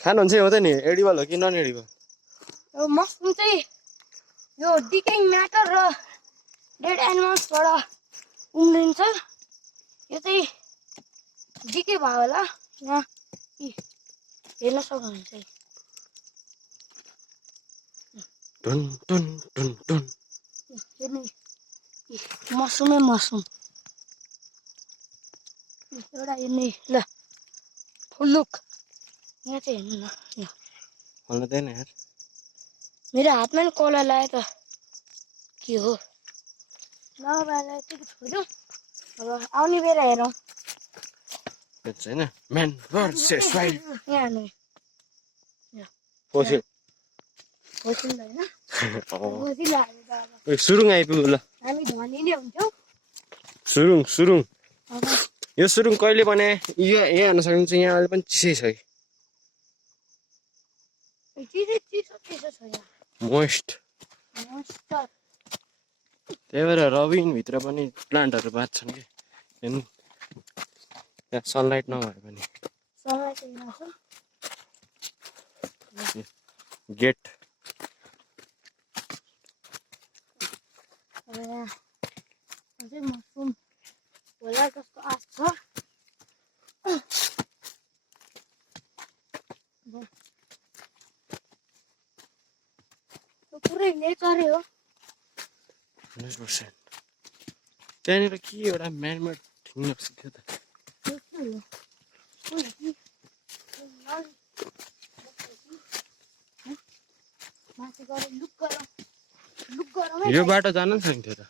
खानुहुन्छ हो त नि एडिबल हो कि नन एडिबल यो मसरुम चाहिँ यो डिकेइङ म्याटर र डेड एनिमल्सबाट उम्रिन्छ यो चाहिँ डिके भयो होला यहाँ हेर्न सक्नुहुन्छ टुन टुन टुन टुन हेर्नु मसरुमै मसरुम एउटा हेर्ने ल फुलुक यहाँ चाहिँ हेर्नु न खोल्नु दिएन यार मेरो हातमा नि कलर लाग्यो त के हो नभएर यतिको छोड्यो अब आउने बेला हेरौँ छैन म्यान भर्सेस वाइल्ड यहाँ हेर्नु फोसिल होसिल होइन होसिल हाल्नु त अब सुरुङ आइपुग्यो ल हामी धनी नै हुन्छौँ सुरुङ सुरुङ अब यो सुरुङ कहिले बनाए यो हेर्न सकिन्छ यहाँ अहिले पनि चिसै छ चिसो चिसो चिसो छ यहाँ मोइस्ट मोइस्चर त्यही भएर रबिनभित्र पनि प्लान्टहरू बाँच्छन् कि हेर्नु त्यहाँ सनलाइट नभए पनि सनलाइट हेर्नु गेट अब यहाँ चाहिँ मसरुम होला जस्तो आश छ पुरै नेचरै हो 100% त्यहाँनिर के एउटा म्यानमेड ठिङ्ग सिक्यो त यो बाटो जान नि सकिन्थ्यो त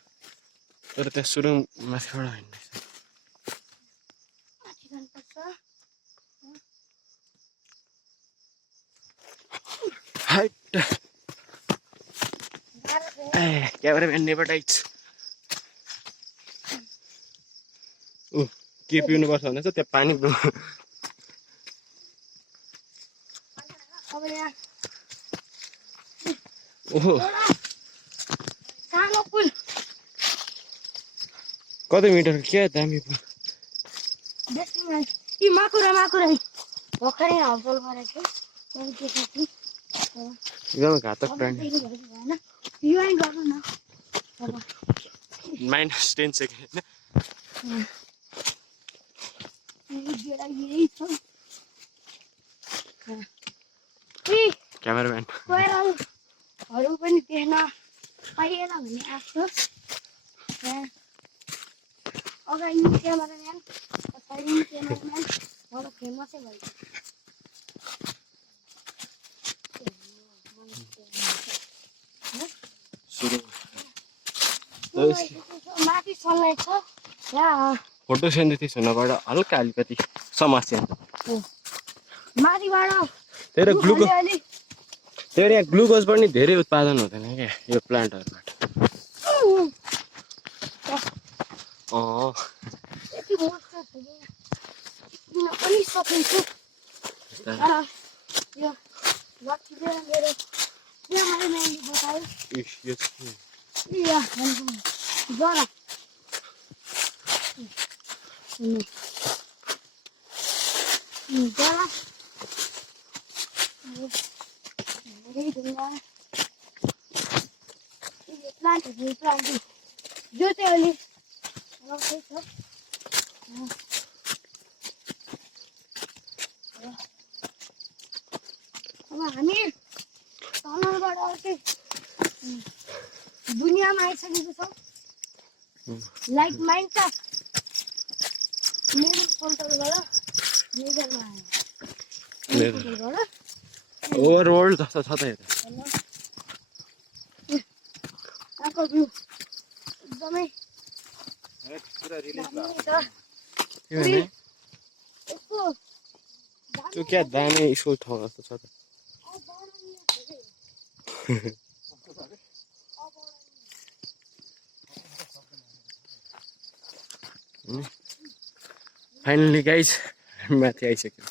तर त्यहाँ सुरुङ माथिबाट हिँड्दैछ हाइट क्यामेराम्यान नेभर डाइट्स ऊ के पिउनुपर्छ भन्दैछ त्यहाँ पानी अब यहाँ ओहो सानो पुल कति मिटर क्या दामी पुल यी माकुरा भर्खरै हाउसल गरेको थियो एकदमै घातक प्राणी यो गर्नु न -10 सेकेन्ड यही छ क्यामेराम्यान कोइरालहरू पनि देख्न पाइएन भन्ने आश छ अगाडि क्यामेराम्यान पछाडि क्यामेराम्यान अब फेमसै भयो माथि सनलाइट छ यहाँ फोटोसिन्थेसिस हुनबाट हल्का अलिकति समस्या माथिबाट त्यही भएर यहाँ ग्लुकोज पनि धेरै उत्पादन हुँदैन क्या यो प्लान्टहरूबाट यति मोटो छ किन पनि सकिन्छ यो लक्ष्मीले मेरो क्यामेराम्यानले बतायो जरा जरा प्लान्ट जो चाहिँ अहिले रकै छ अब हामी तलबाट अर्कै दुनियाँमा आइसकेको छौँ लाइक माइन्डक्राफ्ट मेरो पोर्टलबाट नेजरमा आयो ओभरवर्ल्ड जस्तो छ त यता यहाँको भ्यू एकदमै त्यो क्या दामी स्कुल ठाउँ जस्तो छ त फाइनली गाइस माथि आइसक्यो